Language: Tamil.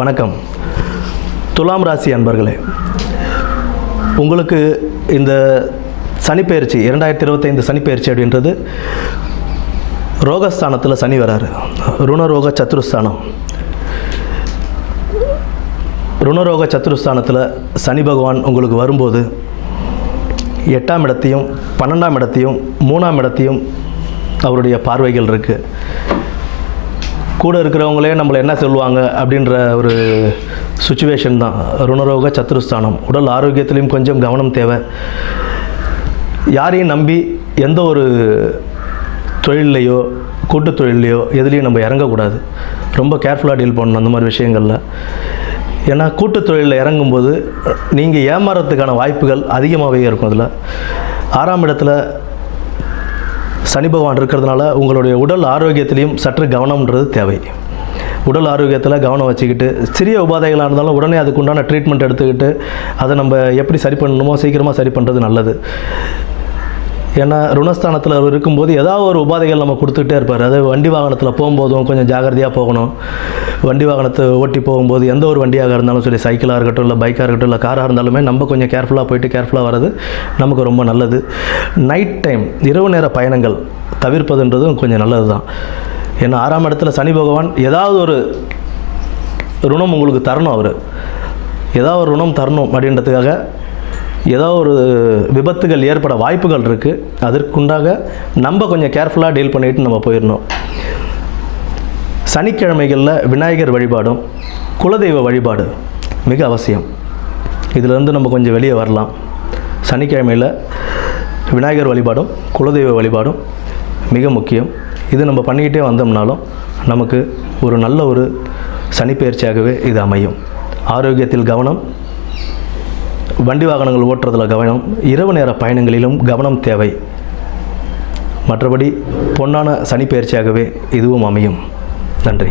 வணக்கம். துலாம் ராசி அன்பர்களே உங்களுக்கு இந்த சனிப்பெயர்ச்சி இரண்டாயிரத்தி இருபத்தைந்து சனிப்பெயர்ச்சி அப்படின்றது ரோகஸ்தானத்தில் சனி வராரு. ருணரோக சத்துருஸ்தானம் ருணரோக சத்துருஸ்தானத்தில் சனி பகவான் உங்களுக்கு வரும்போது எட்டாம் இடத்தையும் பன்னெண்டாம் இடத்தையும் மூணாம் இடத்தையும் அவருடைய பார்வைகள் இருக்குது கூட இருக்கிறவங்களே நம்மளை என்ன சொல்லுவாங்க அப்படின்ற ஒரு சுச்சுவேஷன் தான். ருணரோக சத்துருஸ்தானம் உடல் ஆரோக்கியத்திலையும் கொஞ்சம் கவனம் தேவை. யாரையும் நம்பி எந்த ஒரு தொழில்லையோ கூட்டு தொழிலையோ எதுலேயும் நம்ம இறங்கக்கூடாது. ரொம்ப கேர்ஃபுல்லாக டீல் பண்ணணும் அந்த மாதிரி விஷயங்களில். ஏன்னா கூட்டு தொழிலில் இறங்கும்போது நீங்கள் ஏமாறத்துக்கான வாய்ப்புகள் அதிகமாகவே இருக்கும் அதில். ஆறாம் இடத்துல சனி பகவான் இருக்கிறதுனால உங்களுடைய உடல் ஆரோக்கியத்திலையும் சற்று கவனம்ன்றது தேவை. உடல் ஆரோக்கியத்தில் கவனம் வச்சுக்கிட்டு சிறிய உபாதைகளாக இருந்தாலும் உடனே அதுக்குண்டான ட்ரீட்மெண்ட் எடுத்துக்கிட்டு அதை நம்ம எப்படி சரி பண்ணணுமோ சீக்கிரமாக சரி பண்ணுறது நல்லது. ஏன்னா ருணஸ்தானத்தில் அவர் இருக்கும்போது ஏதாவது ஒரு உபாதைகள் நம்ம கொடுத்துக்கிட்டே இருப்பார். அதாவது வண்டி வாகனத்தில் போகும்போதும் கொஞ்சம் ஜாகிரதையாக போகணும். வண்டி வாகனத்தை ஓட்டி போகும்போது எந்த ஒரு வண்டியாக இருந்தாலும் சரி சைக்கிளாக இருக்கட்டும் இல்லை பைக்காக இருக்கட்டும் இல்லை காராக இருந்தாலுமே நம்ம கொஞ்சம் கேர்ஃபுல்லாக போயிட்டு கேர்ஃபுல்லாக வர்றது நமக்கு ரொம்ப நல்லது. நைட் டைம் இரவு நேர பயணங்கள் தவிர்ப்பதுன்றதும் கொஞ்சம் நல்லது தான் ஏன்னா ஆறாம் இடத்துல சனி பகவான் ஏதாவது ஒரு ருணம் உங்களுக்கு தரணும் அவர். ஏதாவது ஒரு ருணம் தரணும் அப்படின்றதுக்காக ஏதோ ஒரு விபத்துகள் ஏற்பட வாய்ப்புகள் இருக்குது அதற்குண்டாக நம்ம கொஞ்சம் கேர்ஃபுல்லாக டீல் பண்ணிட்டு நம்ம போயிடணும் சனிக்கிழமைகளில் விநாயகர் வழிபாடும் குலதெய்வ வழிபாடு மிக அவசியம். இதிலேருந்து நம்ம கொஞ்சம் வெளியே வரலாம். சனிக்கிழமையில் விநாயகர் வழிபாடும் குலதெய்வ வழிபாடும் மிக முக்கியம். இது நம்ம பண்ணிக்கிட்டே வந்தோம்னாலும் நமக்கு ஒரு நல்ல ஒரு சனிப்பெயர்ச்சியாகவே இது அமையும். ஆரோக்கியத்தில் கவனம் வண்டி வாகனங்கள் ஓட்டுறதுல கவனம் இரவு நேர பயணங்களிலும் கவனம் தேவை. மற்றபடி பொன்னான சனிப்பெயர்ச்சியாகவே இதுவும் அமையும். நன்றி.